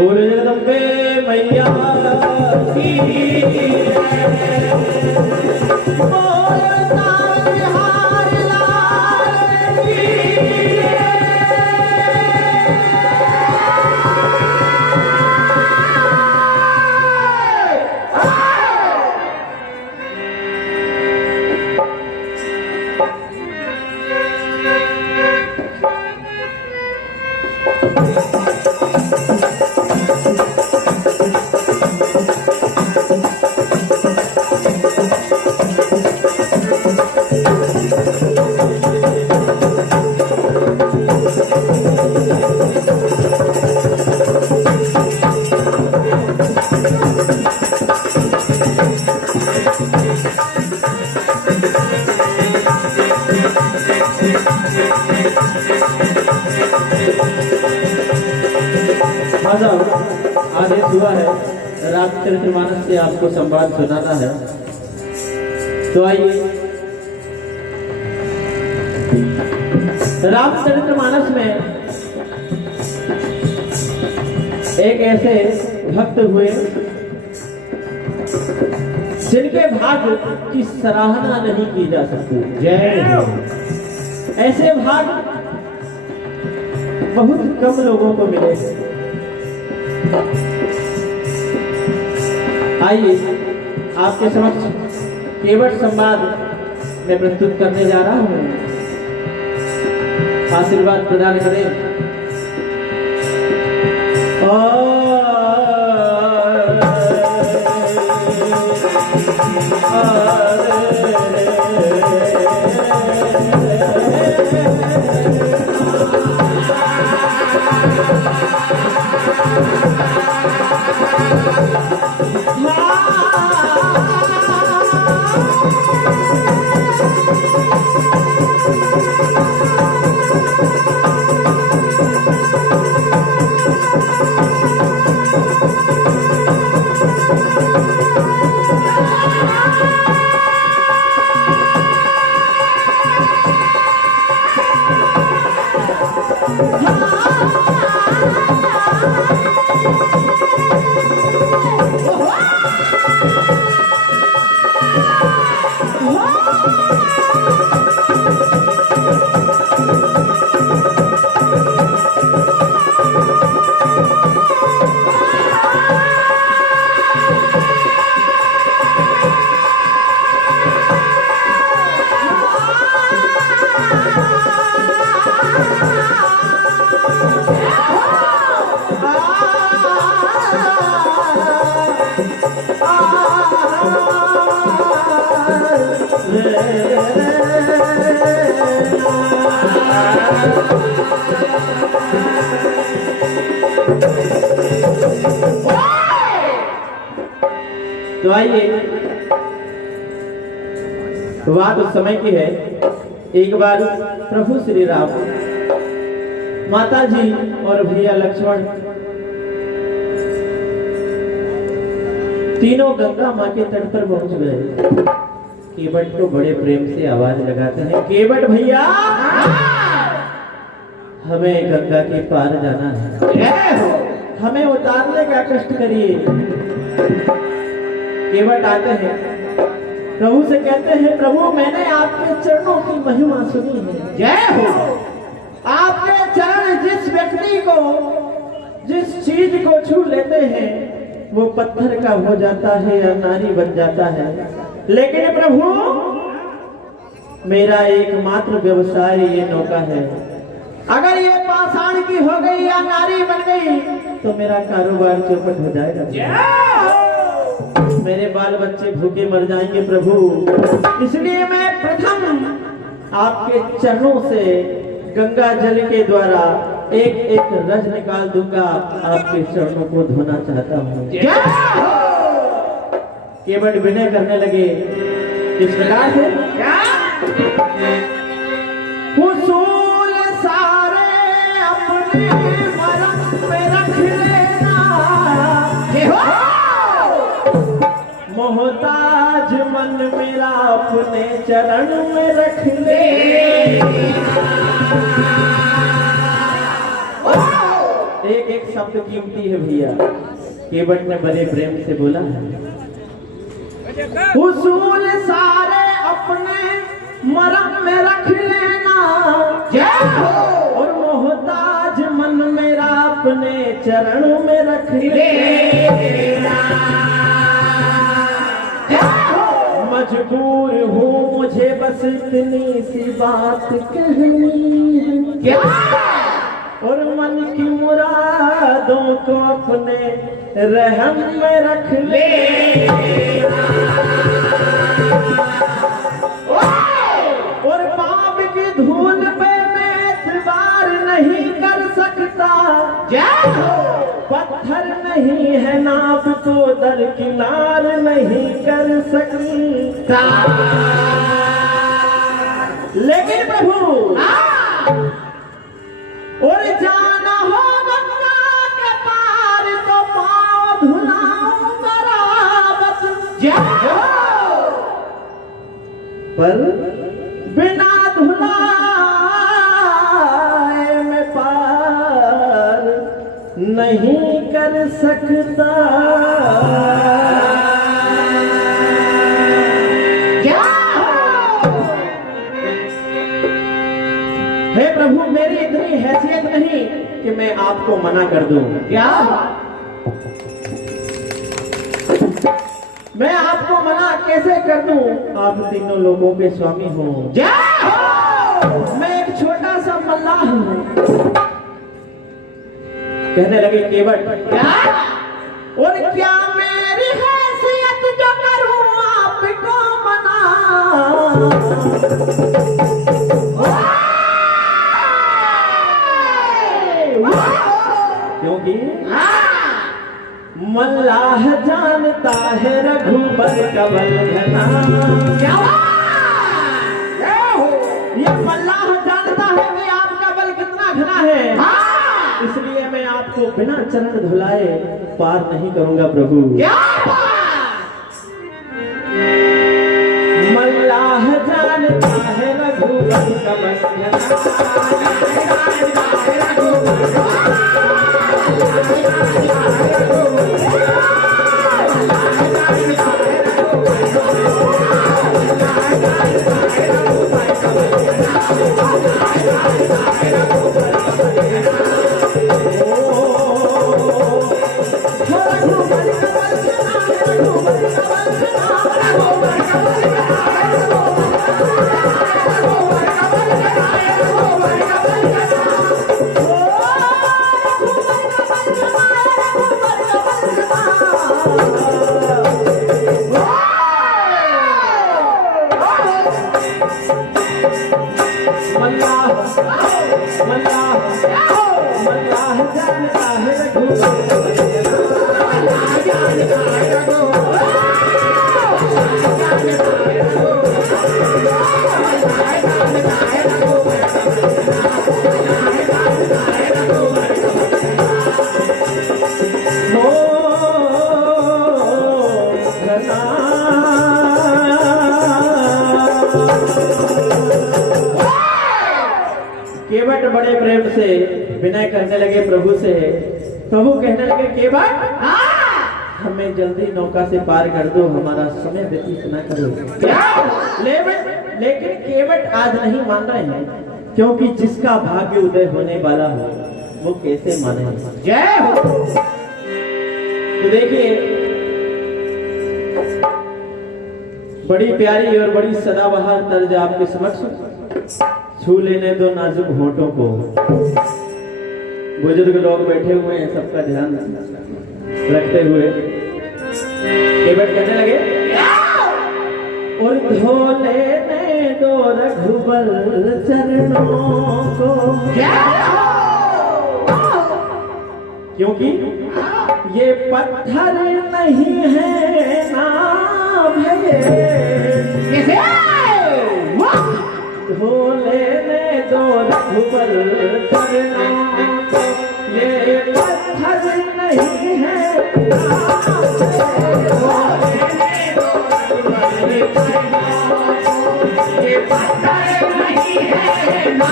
बोले जगदम्बे मैया की बोलता बिहार लाल की आदेश हुआ है रामचरितमानस से आपको संवाद सुनाना है, तो आइए। रामचरितमानस में एक ऐसे भक्त हुए जिनके भाग्य की सराहना नहीं की जा सकती। जय हो। ऐसे भाग्य बहुत कम लोगों को मिले। आइए आपके समक्ष केवट संवाद में प्रस्तुत करने जा रहा हूं। आशीर्वाद प्रदान करें। तो आइए, बात उस समय की है। एक बार प्रभु श्री राम, माता जी और भैया लक्ष्मण तीनों गंगा माँ के तट पर पहुंच गए। केवट तो बड़े प्रेम से आवाज लगाते हैं, केवट भैया हमें गंगा के पार जाना है, हमें उतारने का कष्ट करिए। केवट आते हैं, प्रभु से कहते हैं, प्रभु मैंने आपके चरणों की महिमा सुनी है। जय हो। आपके चरण जिस व्यक्ति को, जिस चीज को छू लेते हैं वो पत्थर का हो जाता है या नारी बन जाता है। लेकिन प्रभु मेरा एकमात्र व्यवसाय ये नौका है, अगर ये पाषाण की हो गई या नारी बन गई तो मेरा कारोबार चौपट हो जाएगा। मेरे बाल बच्चे भूखे मर जाएंगे प्रभु, इसलिए मैं प्रथम आपके चरणों से गंगा जल के द्वारा एक एक रज निकाल दूंगा, आपके चरणों को धोना चाहता हूँ। केवट विनय करने लगे इस प्रकार से, हुसूल सारे अपने मरम पे रख लेना, मोहताज मन मेरा अपने चरण में रख ले। एक एक शब्द कीमती है भैया। केवट ने बड़े प्रेम से बोला, उसूल सारे अपने मरम में रख लेना, और मोहताज मन मेरा अपने चरणों में रख लेना। मजबूर हूँ मुझे बस इतनी सी बात कहनी है, और मन की मुरादों को अपने रहम में रख लेना। और पाप की धूल पे मैं एतबार नहीं कर सकता, पत्थर नहीं है नाप को दरकिनार नहीं कर सकता। लेकिन प्रभु और जाना हो गंगा के पार तो पाँव धुलाऊंगा रावत, पर बिना धुलाए मैं पार नहीं कर सकता। हे प्रभु, मेरी इतनी हैसियत नहीं कि मैं आपको मना कर दूं। क्या मैं आपको मना कैसे कर दूं? आप तीनों लोगों के स्वामी हो। मैं एक छोटा सा मल्लाह हूं। कहने लगे केवट, क्या? और क्या मेरी हैसियत जो करूं आपको मना? क्योंकि मल्लाह जानता है रघुबर कबल घना। ये मल्लाह जानता है कि आपका बल कितना घना है, इसलिए मैं आपको बिना चरण धुलाए पार नहीं करूंगा प्रभु। मल्लाह जानता है रघुबर कबल घना। केवट बड़े प्रेम से विनय करने लगे प्रभु से। प्रभु कहने लगे, केवट हमें जल्दी नौका से पार कर दो, हमारा समय व्यतीत न करो। लेकिन केवट आज नहीं मान रहे हैं, क्योंकि जिसका भाग्य उदय होने वाला हो वो कैसे माने। जय हो। तो देखिए, बड़ी प्यारी और बड़ी सदाबहार तर्ज आपके समक्ष। छू लेने दो नाजुक होठों को। बुजुर्ग लोग बैठे हुए हैं, सबका ध्यान रखते हुए केवट कहने लगे, और धो लेने दो रघुबर चरणों को, क्योंकि ये पत्थर नहीं है ना भगे। धो लेने दो रघुबर चरणों को, ये पत्थर नहीं है ना ये पत्थर नहीं है ना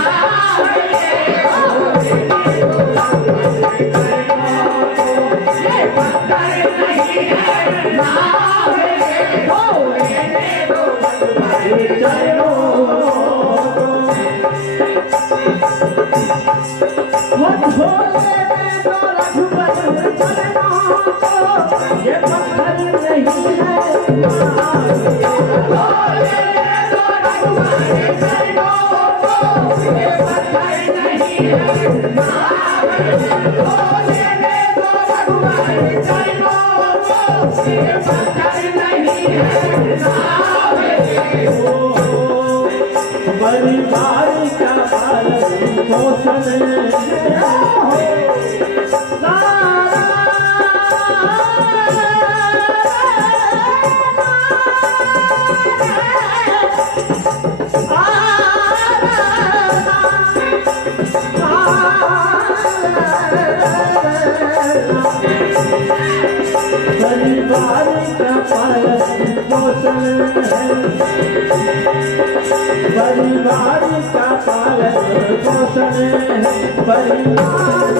परिवार का पालन पोषण परिवार का पालन पोषण परिवार का पालन पोषण परिवार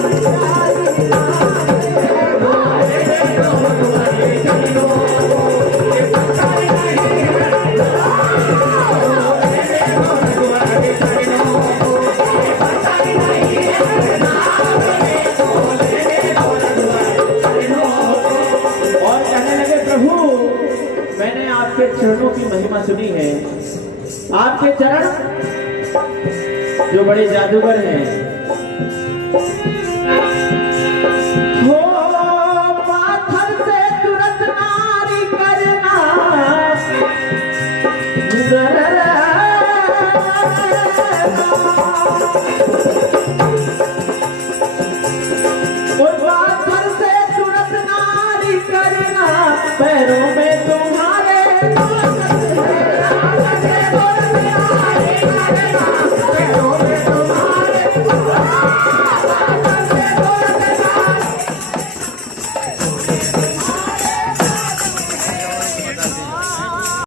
आपके चरणों की महिमा सुनी है। आपके चरण जो बड़े जादूगर हैं। हो पाथर से तुरंत नारी करना पाथर से तुरंत नारी करना पैरों में तुम्हारा